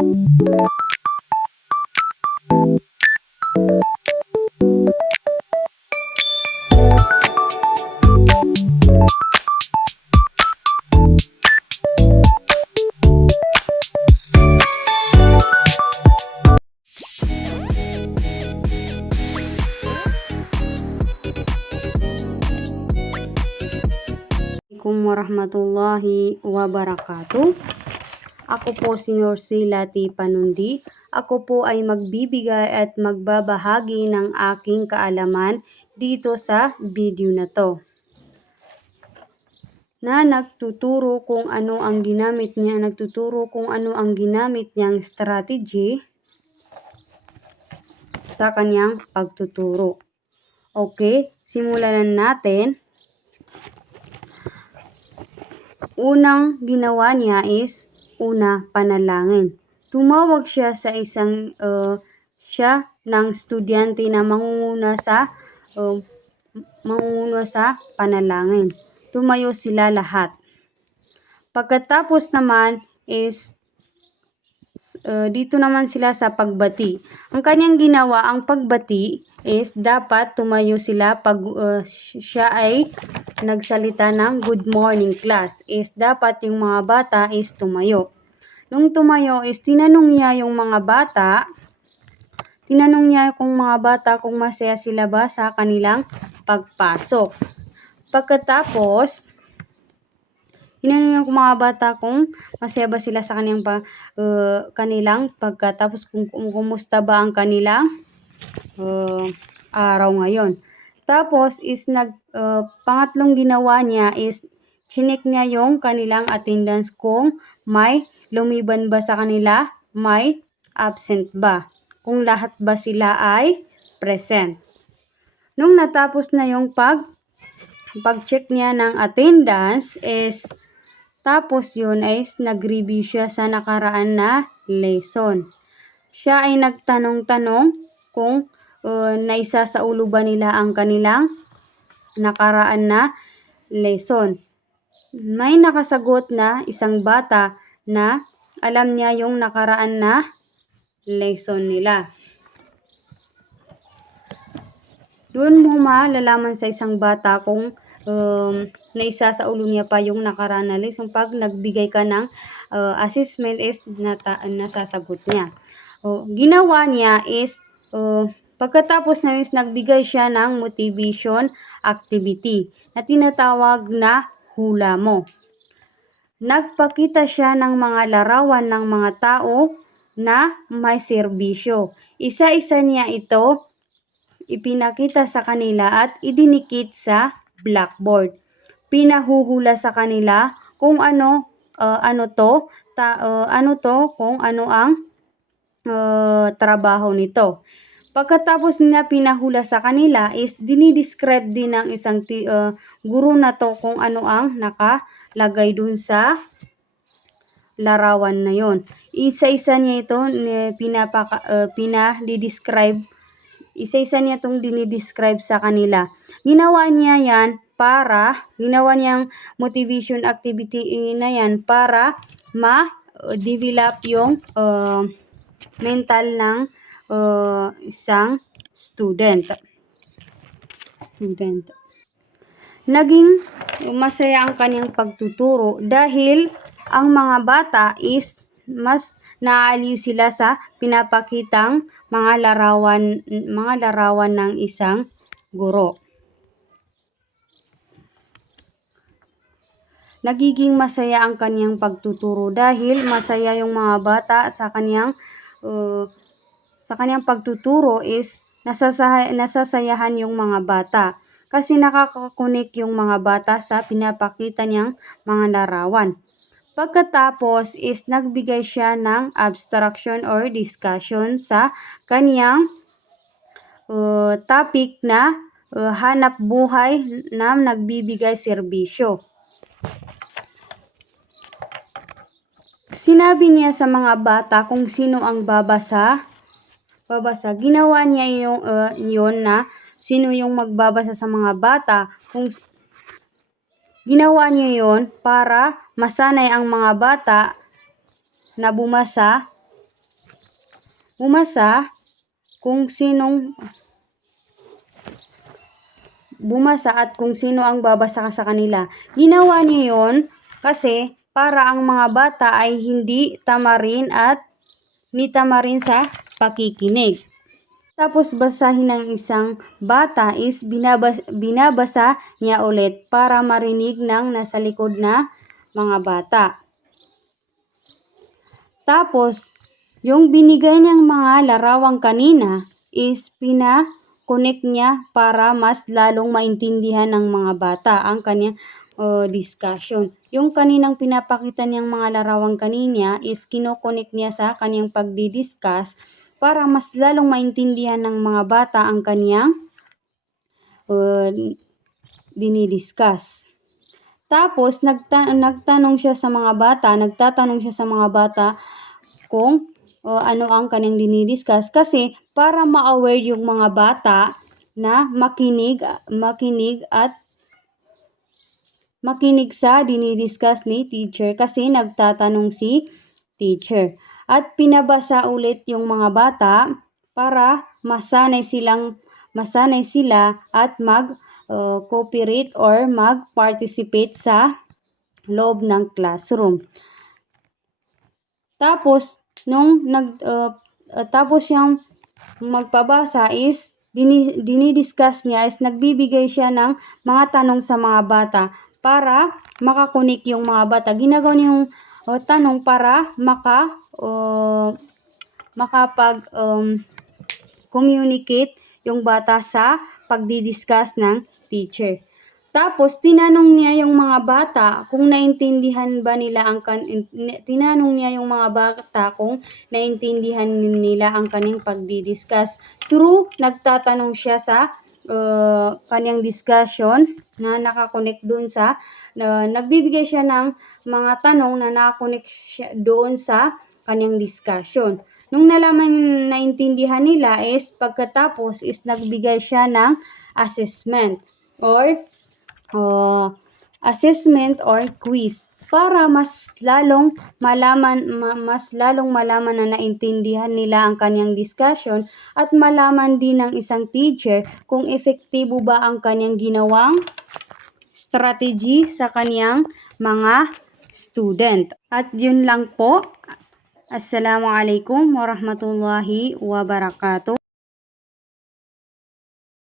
Assalamualaikum warahmatullahi wabarakatuh. Ako po si Norsilati Panundi. Ako po ay magbibigay at magbabahagi ng aking kaalaman dito sa video na to. Nagtuturo kung ano ang ginamit niyang strategy sa kanyang pagtuturo. Okay, simulan natin. Unang ginawa niya is panalangin. Tumawag siya sa isang ng estudyante na mangunguna sa panalangin. Tumayo sila lahat. Pagkatapos naman is dito naman sila sa pagbati. Ang kanyang ginawa, ang pagbati is dapat tumayo sila pag siya ay nagsalita ng good morning class. Is dapat yung mga bata is tumayo. Nung tumayo is tinanong niya kung mga bata kung masaya sila ba sa kanilang pagpasok. Pagkatapos, tinanong niya kung mga bata kung masaya ba sila sa kanilang pagkatapos kung kumusta ba ang kanilang araw ngayon. Tapos is pangatlong ginawa niya is chinek niya yung kanilang attendance kung may lumiban ba sa kanila, may absent ba, kung lahat ba sila ay present. Nung natapos na yung pag-check niya ng attendance is tapos yun ay nag-review siya sa nakaraan na lesson. Siya ay nagtanong-tanong kung naisasaulo ba nila ang kanilang nakaraan na lesson. May nakasagot na isang bata na alam niya yung nakaraan na lesson nila. Doon mo malalaman sa isang bata kung naisasaulo niya pa yung nakaraan na lesson pag nagbigay ka ng assessment is nasasagot niya. Ginawa niya is pagkatapos na is nagbigay siya ng motivation activity na tinatawag na hula mo. Nagpakita siya ng mga larawan ng mga tao na may serbisyo. Isa-isa niya ito ipinakita sa kanila at idinikit sa blackboard. Pinahuhula sa kanila kung ano ang trabaho nito. Pagkatapos niya pinahula sa kanila is dinidescribe din ng isang guro na to kung ano ang nakalagay dun sa larawan na yon. Isa-isa niya ito dinidescribe. Isa-isa niya itong dinidescribe sa kanila. Ginawa niyang motivation activity na yan para ma-develop yung mental ng isang student. Naging masaya ang kanyang pagtuturo dahil ang mga bata is mas naaaliw sila sa pinapakitang mga larawan ng isang guro. Nagiging masaya ang kanyang pagtuturo dahil masaya yung mga bata sa kanyang pagtuturo is nasasayahan yung mga bata kasi nakakakunik yung mga bata sa pinapakita niyang mga larawan. Pagkatapos is nagbigay siya ng abstraction or discussion sa kanyang topic na hanap buhay na nagbibigay serbisyo. Sinabi niya sa mga bata kung sino ang babasa. Ginawa niya yun na sino yung magbabasa sa mga bata. Ginawa niya yon para masanay ang mga bata na bumasa bumasa at kung sino ang babasa sa kanila. Ginawa niya yon kasi para ang mga bata ay hindi tamarin sa pakikinig. Tapos basahin ng isang bata is binabasa niya ulit para marinig ng nasa likod na mga bata. Tapos, yung binigay niyang mga larawang kanina is pina-connect niya para mas lalong maintindihan ng mga bata ang kanyang discussion. Yung kaninang pinapakita niyang mga larawang kanina is kinokonek niya sa kanyang pagdidiscuss para mas lalong maintindihan ng mga bata ang kanyang dinidiscuss. Tapos, nagtatanong siya sa mga bata kung ano ang kanyang dinidiscuss kasi para ma-aware yung mga bata na makinig sa dinidiscuss ni teacher kasi nagtatanong si teacher. At pinabasa ulit yung mga bata para masanay sila at mag-cooperate or mag-participate sa loob ng classroom. Tapos, tapos yung magpabasa is dinidiscuss niya is nagbibigay siya ng mga tanong sa mga bata para makakunik yung mga bata. Ginagawa niya yung tanong para communicate yung bata sa pagdidiscuss ng teacher. Tapos, tinanong niya yung mga bata kung naintindihan nila ang kanyang pagdidiscuss. True, nagtatanong siya sa kanyang discussion na nakakonect doon sa, nagbibigay siya ng mga tanong na nakakonect doon sa kanyang discussion. Nung nalaman naintindihan nila is pagkatapos is nagbigay siya ng assessment or quiz para mas lalong malaman na naintindihan nila ang kanyang discussion at malaman din ng isang teacher kung epektibo ba ang kanyang ginawang strategy sa kanyang mga student. At yun lang po. Assalamualaikum warahmatullahi wabarakatuh.